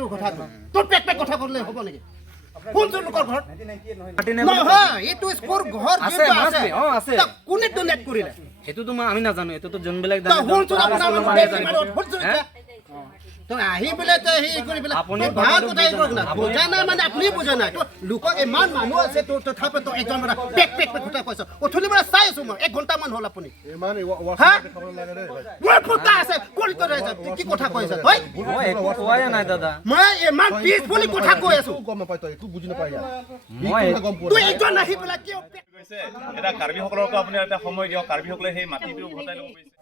তোৰ কথাটো তোৰ পেক পেক কথা ক'লে হ'ব নেকি কোনজন লোকৰ ঘৰ নহয় এইটো স্কুল ঘৰ আছে আছে আছে কোনে ডনেট কৰিলে এটোতো আমি নাজানো এটোতো জনবিলাক তো আহি পেলাই তই হেৰি কৰি পেলাই আপুনি ভাল কথাই কৰক না বুজা নাই মানে আপুনি বুজা নাই তো লোকক ইমান মানুহ আছে তোৰ তথাপি তো একজন মানে পেক পেক পেক কথা কৈছ অথনি পৰা চাই আছো মই 1 ঘণ্টামান হ'ল আপুনি ইমান মই ফুটা আছে কোন কৰে কি কথা কৈছ তই মই একো কোৱাই নাই দাদা মই ইমান পিছফুলি কথা কৈ আছো গম নাপাই তই একো বুজি নাপাই মই তুই একজন আহি পেলাই কিয় কৈছে এটা কাৰ্বিসকলক আপুনি এটা সময় দিয়ক কাৰ্বিসকলে সেই মাটিটো উভতাই ল'ব পাৰিছে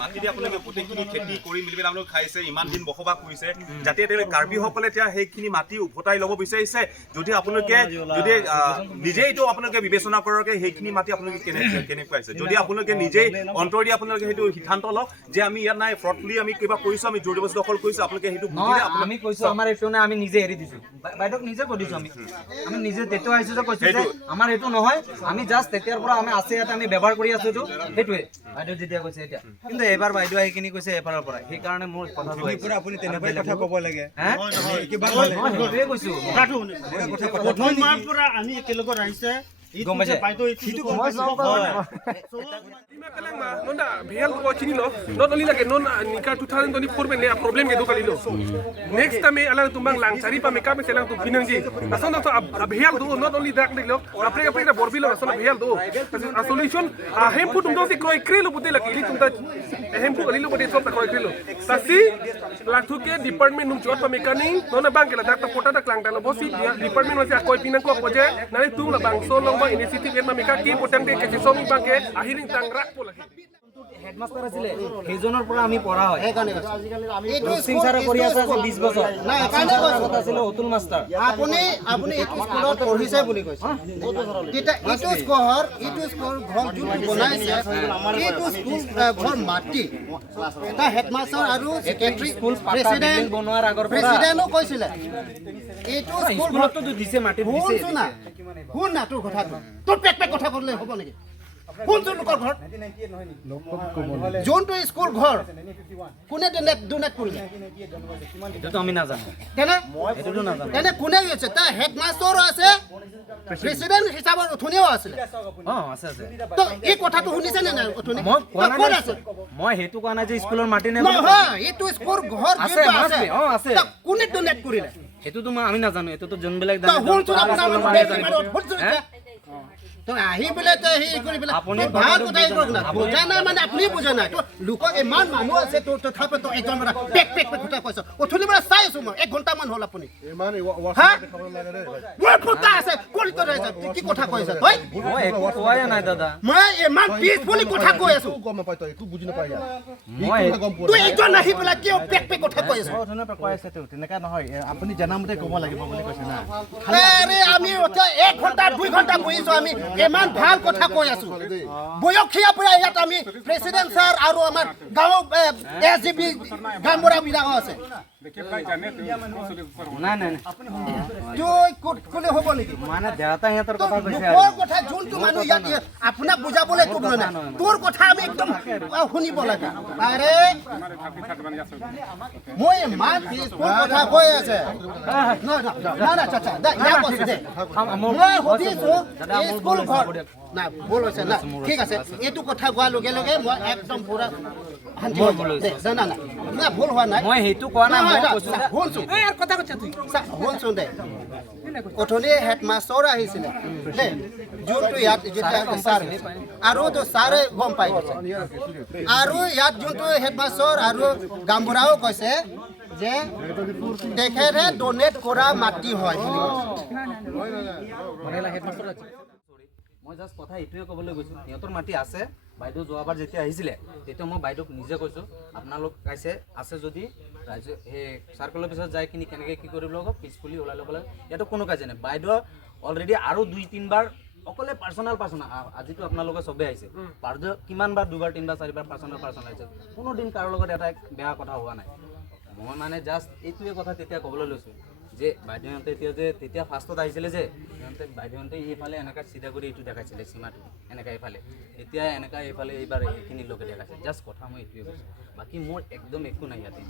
মাটি দি আপোনালোকে গোটেইখিনি খেতি কৰি মিলি পেলাই আপোনালোকে খাইছে ইমান দিন বসবাস কৰিছে যাতে কাৰ্বিসকলে এতিয়া সেইখিনি মাটি উভতাই ল'ব বিচাৰিছে যদি আপোনালোকে যদি নিজেই এইটো আপোনালোকে বিবেচনা কৰকে সেইখিনি মাটি আপোনালোকে কেনেকৈ পাইছে যদি আপোনালোকে নিজেই অন্তৰ দি আপোনালোকে সেইটো সিদ্ধান্ত লওক যে আমি ইয়াত নাই ফ্ৰডলি আমি কিবা কৰিছোঁ আমি জোৰ জবৰদস্তি দখল কৰিছোঁ আপোনালোকে সেইটো বুজিলে আমি কৈছোঁ আমাৰ এইটো নাই আমি নিজে এৰি দিছোঁ বাইদেউক নিজে কৈ দিছোঁ আমি নিজে তেতিয়া আহিছোঁ যে কৈছোঁ যে আমাৰ এইটো নহয় আমি জাষ্ট তেতিয়াৰ পৰা আমি আছে ইয়াতে আমি ব্যৱহাৰ কৰি আছোঁ এইটো সেইটোৱে বাইদেউ যেতিয়া কৈছে এতিয়া কিন্তু এবাৰ বাইদেউ আহিখিনি কৈছে এবাৰৰ পৰা সেইকাৰণে মোৰ কথাটো পুৰা আপুনি তেনেকৈ কথা ক'ব লাগে কিবা সেইটোৱে কৈছোঁ প্ৰথমবাৰ পৰা আমি একেলগত আহিছে গম পাইছে nona behel ko chini lo not only like non nika 2024 men problem ke do kali lo next time ala tumbang lang cari pa make up selang tu binang ji ason to behel do not only that lo apre apre borbi lo ason behel do a solution a hem pu tum do si kroi krelo budde la kili tum ta hem pu kali lo budde so ta kroi krelo tasi la thu ke department num jot pa mekaning nona bang ke la dak ta pota dak lang ta lo bosi department wasi koi pinang ko poje nari tum la bang so lo initiative ma meka ki potang de ke somi bang ke ahiring tang rak po lagi হেডমাস্টাৰ আছিলে সেইজনৰ পৰা আমি পঢ়া হয় সেইকাৰণে এইটো সিং ছাৰে কৰি আছে 20 বছৰ নাই সেইকাৰণে কথা আছিল অতুল মাষ্টাৰ আপুনি এইটো স্কুলত পঢ়িছে বুলি কৈছে তেতিয়া এইটো স্কুল ঘৰ যোনটো বনাইছে এইটো স্কুল ঘৰ মাটি এটা হেডমাষ্টাৰ আৰু সেক্ৰেটাৰী স্কুল প্ৰেচিডেণ্ট বনোৱাৰ আগৰ পৰা প্ৰেচিডেণ্টও কৈছিলে এইটো স্কুলতো দিছে মাটি দিছে শুন না তোৰ কথাটো তোৰ পেক পেক কথা ক'লে হ'ব নেকি কোনজন লোকৰ ঘৰ যোনটো স্কুল ঘৰ কোনে ডনেট কৰিলে এইটো আমি নাজানো এইটো নাজানো তেনে কোনে আছে তাৰ হেডমাষ্টাৰো আছে প্ৰেচিডেণ্ট হিচাপত অথনিও আছিলে আছে আছে তো এই কথাটো শুনিছে নে নাই অথনি মই কোৱা ক'ত নাই আছে মই হেতু কোৱা নাই যে স্কুলৰ মাটি নে নহয় এইটো স্কুল ঘৰ আছে আছে কোনে ডনেট কৰিলে এটোতো আমি নাজানো এটোতো জনবিলাক তো আহি পেলাই তই হেৰি কৰি পেলাই আপুনি ভাল কথাই কৰক না বুজা নাই মানে আপুনি বুজা নাই তো লোকক ইমান মানুহ আছে তোৰ তথাপি তো একজন মানে পেক পেক পেক কথা কৈছ অথনি পৰা চাই আছো মই 1 ঘণ্টামান হ'ল আপুনি মই ফুটা আছে কোন কৰে কি কথা কৈছ তই মই একো কোৱাই নাই দাদা মই ইমান পিছফুলি কথা কৈ আছো গম নাপাই তই একো বুজি নাপাই মই তুই একজন আহি পেলাই কিয় পেক পেক কথা কৈ আছ অথনি পৰা কৈ আছে তো তেনেকা নহয় আপুনি জানামতে ক'ব লাগিব বুলি কৈছে না আৰে আমি 1 ঘণ্টা 2 ঘণ্টা বহিছো আমি ইমান ভাল কথা কৈ আছো বয়সীয়া পৰা ইয়াত আমি প্ৰেচিডেণ্ট ছাৰ আৰু আমাৰ গাঁও এছজিবি গাঁওবুঢ়া বিলাক আছে নাই নাই তুই কোনে হ'ব নেকি মানে দেউতা সিহঁতৰ কথা কৈছে লোকৰ কথা যোনটো মানুহ ইয়াত আপোনাক বুজাবলৈ ক'ব নাই তোৰ কথা আমি একদম শুনিব লাগে আৰে মই ইমান পিছফুল কথা কৈ আছে না চাচা ইয়াক কৈছে দে মই সুধিছো স্কুল ঘৰ না ভুল হৈছে না ঠিক আছে এইটো কথা কোৱাৰ লগে লগে মই একদম পুৰা জানা না না ভুল হোৱা নাই মই হেতু কোৱা নাই মই কৈছো শুনছো এই কথা কৈছ তুই শুনছো দে অথনি হেডমাষ্টাৰ আহিছিলে দেই যোনটো ইয়াত যেতিয়া ছাৰ আৰু তো ছাৰে গম পাই গৈছে আৰু ইয়াত যোনটো হেডমাষ্টাৰ আৰু গাঁওবুঢ়াও কৈছে যে তেখেতে ডনেট কৰা মাটি হয় মই জাষ্ট কথা এইটোৱে ক'বলৈ গৈছোঁ সিহঁতৰ মাটি আছে বাইদেউ যোৱাবাৰ যেতিয়া আহিছিলে তেতিয়া মই বাইদেউক নিজে কৈছোঁ আপোনালোক আছে যদি ৰাইজে সেই চাৰ্কলৰ পিছত যাই কিনি কেনেকৈ কি কৰিব লাগিব পিছফুলি ওলাই ল'ব লাগে ইয়াতো কোনো কাজিয়া নাই বাইদেউ অলৰেডি আৰু 2-3 বাৰ অকলে পাৰ্চনেল আজিতো আপোনালোকে চবেই আহিছে কিমানবাৰ 2বাৰ 3বাৰ 4বাৰ পাৰ্চনেল আহিছে কোনোদিন কাৰো লগত এটা বেয়া কথা হোৱা নাই মই মানে জাষ্ট এইটোৱে কথা তেতিয়া ক'বলৈ লৈছোঁ যে বাইদেউহঁতে এতিয়া যে তেতিয়া ফাৰ্ষ্টত আহিছিলে যে সিহঁতে বাইদেউহঁতে এইফালে এনেকৈ চিধা কৰি এইটো দেখাইছিলে সীমাটো এনেকৈ এইফালে এতিয়া এনেকৈ এইফালে এইবাৰ এইখিনি লোকে দেখাইছে জাষ্ট কথা মই এইটোৱে কৈছোঁ বাকী মোৰ একদম একো নাই ইয়াতে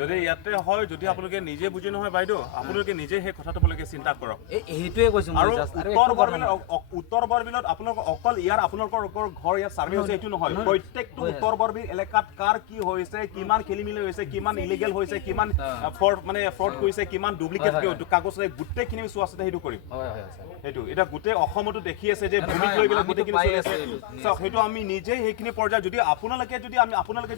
যদি ইয়াতে হয় যদি আপোনালোকে নিজে বুজি নহয় বাইদেউ আপোনালোকে নিজে সেই কথাটো আপোনালোকে চিন্তা কৰক সেইটোৱে কৈছোঁ আৰু উত্তৰ বৰবিলত আপোনালোকৰ অকল ইয়াৰ আপোনালোকৰ ঘৰ ইয়াত চাৰ্ভে হৈছে এইটো নহয় প্ৰত্যেকটো উত্তৰ বৰবিল এলেকাত কাৰ কি হৈছে কিমান খেলিমেলি হৈছে কিমান ইলিগেল হৈছে কিমান ফ্ৰড কৰিছে কিমান ডুপ্লিকেট কাগজ গোটেইখিনি চোৱা চিতা সেইটো কৰিম সেইটো এতিয়া গোটেই অসমতো দেখি আছে যে ভূমিক লৈ পেলাই গোটেইখিনি চলি আছে চাওক সেইটো আমি নিজে সেইখিনি পৰ্যায় যদি আপোনালোকে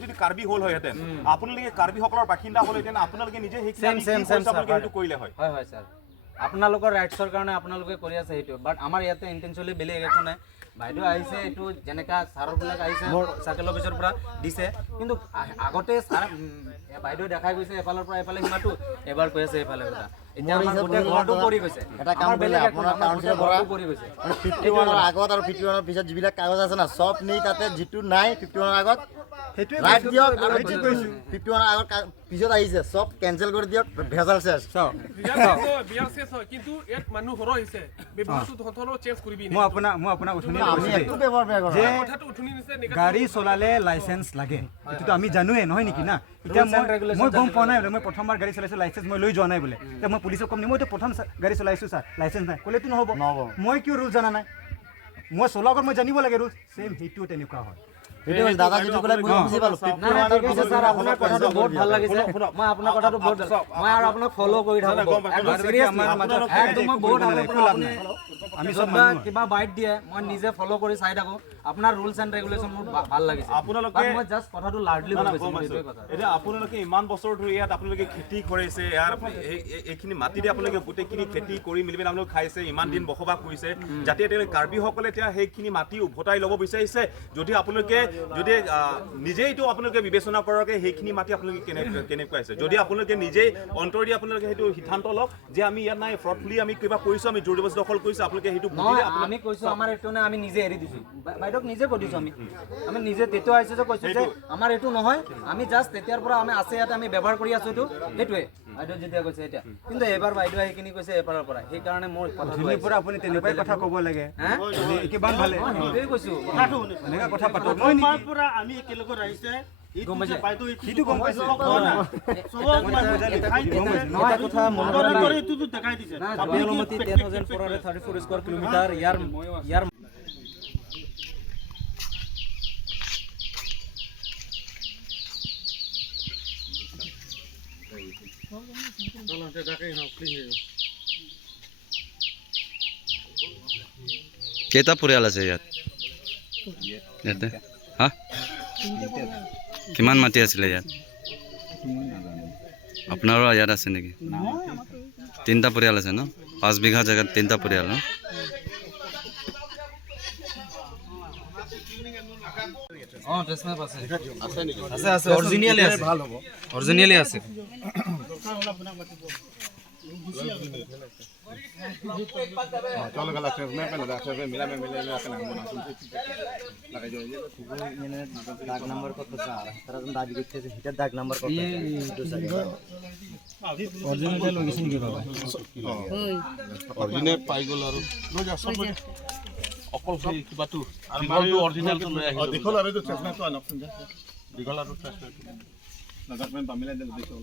যদি কাৰ্বি হ'ল হয়হেঁতেন আপোনালোকে কাৰ্বিসকলৰ বাসিন্দা হ'লহেঁতেন আপোনালোকে নিজে সেইখিনি সেইটো কৰিলে হয় হয় ছাৰ আপোনালোকৰ ৰাইটছৰ কাৰণে আপোনালোকে কৰি আছে সেইটো বাট আমাৰ ইয়াতে ইণ্টেনশ্যনলি বেলেগ একো নাই বাইদেউ আহিছে এইটো যেনেকা ছাৰবিলাক আহিছে চাৰ্কেল অফিচৰ পৰা দিছে কিন্তু আগতে ছাৰ বাইদেউ দেখাই গৈছে এফালৰ পৰা এফালে সীমাটো এবাৰ কৈ আছে এইফালে কথা এতিয়া আমাৰ গোটেই ঘৰটো পৰি গৈছে এটা কাম কৰিলে আপোনাৰ কাউন্সিলৰ পৰা পৰি গৈছে 51 ৰ আগত আৰু 51 ৰ পিছত যিবিলাক কাগজ আছে না সব নেই তাতে যিটো নাই 51 ৰ আগত ৰাইট দিয়ক আৰু 51 ৰ আগত পিছত আহিছে সব কেনসেল কৰি দিয়ক ভেজাল শেষ বিয়া শেষ হয় কিন্তু এক মানুহ হৰ হৈছে ব্যৱহাৰটো ধৰনৰ চেঞ্জ কৰিবি মই আপোনাক উঠনি আমি একটু ব্যবহাৰ কৰা যে কথাটো উঠুনি নিছে গাড়ী চলালে লাইসেন্স লাগে এইটো আমি জানোৱে নহয় নেকি না এতিয়া মই গম পোৱা নাই বোলে মই প্ৰথমবাৰ গাড়ী চলাইছো লাইসেন্স মই লৈ যোৱা নাই বোলে এতিয়া মই পুলিচক কম নি মইতো প্ৰথম গাড়ী চলাইছো ছাৰ লাইসেন্স নাই ক'লেতো নহ'ব মই কিয় ৰুল জানা নাই মই চলোৱাৰ আগত মই জানিব লাগে ৰুল সেম সেইটো তেনেকুৱা হয় ভিডিও দাদা যেটো কলে বুজি পালো স্যাৰ আপোনাৰ কথাটো বহুত ভাল লাগিছে মই আপোনাৰ কথাটো বহুত মই আৰু আপোনাক ফলো কৰি থাকো একদম মই বহুত আমি সব কিবা বাইট দিয়ে মই নিজে ফলো কৰি চাই থাকো আপোনাৰ ৰুলছ এণ্ড ৰেগুলেশ্যন মোৰ ভাল লাগিছে আপোনালোকে মই জাষ্ট কথাটো লাৰ্ডলি কৈছো এতিয়া আপোনালোকে ইমান বছৰ ধৰি ইয়াত আপোনালোকে খেতি কৰিছে ইয়াৰ এইখিনি মাটিতে আপোনালোকে গোটেইখিনি খেতি কৰি মিলি পেলাই আপোনালোকে খাইছে ইমান দিন বসবাস কৰিছে যাতে এতিয়া কাৰ্বিসকলে এতিয়া সেইখিনি মাটি উভতাই ল'ব বিচাৰিছে যদি আপোনালোকে যদি নিজেইটো আপোনালোকে বিবেচনা কৰকে সেইখিনি মাটি আপোনালোকে কেনেকুৱা আছে যদি আপোনালোকে নিজেই অন্তৰ দি আপোনালোকে সেইটো সিদ্ধান্ত লওক যে আমি ইয়াত নাই ফ্ৰডলি আমি কিবা কৰিছো আমি জোৰ জবৰদস্তি দখল কৰিছো আপোনালোকে সেইটো বুজিলে আমি কৈছো আমাৰ এইটো নাই আমি নিজে এৰি দিছো বাইদেউক নিজে কৈ দিছো আমি নিজে তেতো আহিছে যে কৈছো যে আমাৰ এইটো নহয় আমি জাষ্ট তেতিয়াৰ পৰা আমি আছে ইয়াতে আমি ব্যৱহাৰ কৰি আছো এইটো সেইটোৱে বাইদেউ যেতিয়া কৈছে এতিয়া কিন্তু এবাৰ বাইদেউ আহিখিনি কৈছে এবাৰৰ পৰা সেইকাৰণে মোৰ কথাটো পৰা আপুনি তেনেকুৱাই কথা ক'ব লাগে কিমান ভালে সেইটোৱে কৈছো এনেকুৱা কথা পাতক পৰা আমি একেলগে আহিছে গম পাইছে সিটো গম পাইছো কথা মনত কৰি এইটো দেখাই দিছে অনুমতি 10,434 স্কয়াৰ কিলোমিটাৰ ইয়াৰ কেইটা পৰিয়াল আছে ইয়াত হা কিমান মাটি আছিলে ইয়াত আপোনাৰো ইয়াত আছে নেকি 3টা পৰিয়াল আছে ন 5 বিঘা জেগাত 3টা পৰিয়াল ন টেস্টমেপ আছে আছে অৰিজিনালি আছে ভাল হ'ব অৰিজিনালি আছে चलो गलत है मैं पहले डाक्टर पे मिला मैं मिले अपना लगा जो ये দাগ নাম্বার কত স্যার তারা তো দাবি করতেছে হিটার দাগ নাম্বার কত অৰিজিনাল লোকেশন কি বাবা অৰিজিনাল পাই গল আৰু লৈ যা সব অকল সেই কিবাটো দীঘলটো অৰিজিনালটো লৈ আহিলো দীঘল আৰু তো চেষ্টাটো আনকচোন যা দীঘল আৰু চেষ্টাটো নগদ মই বামিলা দিলে দেখো